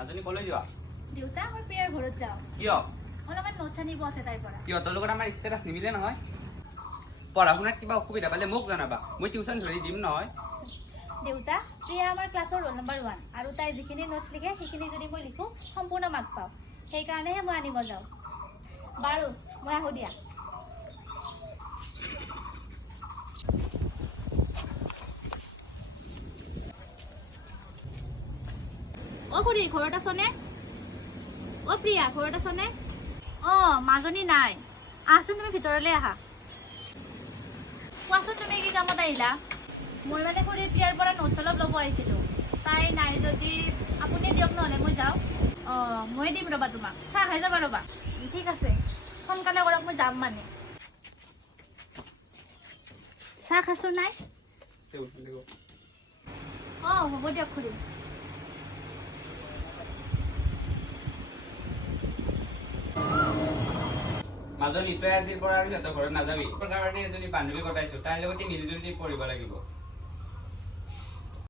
মাজনী কলৈ যোৱা? দেউতা মই প্ৰিয়াৰ ঘৰত যাওঁ। কিয়? অলপমান নোটছ আনিব আছে তাইৰ পৰা। সিহঁতৰ লগত আমাৰ ষ্টেটাছ নিমিলে নহয়। পঢ়া শুনাত কিবা অসুবিধা পালে মোক জনাবা, মই টিউচন ধৰি দিম নহয়। দেউতা প্ৰিয়া আমাৰ ক্লাছৰ ৰোল নম্বৰ 1 আৰু তাই যিখিনি নোটছ লিখে সেইখিনি যদি মই লিখোঁ সম্পূৰ্ণ মাৰ্ক পাওঁ। সেইকাৰণেহে মই আনিব যাওঁ। বাৰু মই আহোঁ দিয়া। অ' খুৰী ঘৰত আছনে? অ' প্ৰিয়া ঘৰত আছনে? অঁ মাজনী নাই। আহচোন তুমি ভিতৰলৈ আহা। কোৱাচোন তুমি কি কামত আহিলা? মই মানে খুৰী প্ৰিয়াৰ পৰা নোটছ অলপ ল'ব আহিছিলোঁ। তাই নাই যদি আপুনিয়ে দিয়ক নহ'লে মই যাওঁ। অঁ ময়ে দিম ৰ'বা তোমাক। চাহ খাই যাবা ৰ'বা। ঠিক আছে সোনকালে কৰক মই যাম মানে। চাহ খাইছোঁ নাই? অঁ হ'ব দিয়ক খুৰী। মাজনী তই আজিৰ পৰা আৰু সিহঁতৰ ঘৰত নাযাবি। তোৰ কাৰণে এজনী বান্ধৱী কটাইছো, তাইৰ লগতে মিলিজুলি পঢ়িব লাগিব।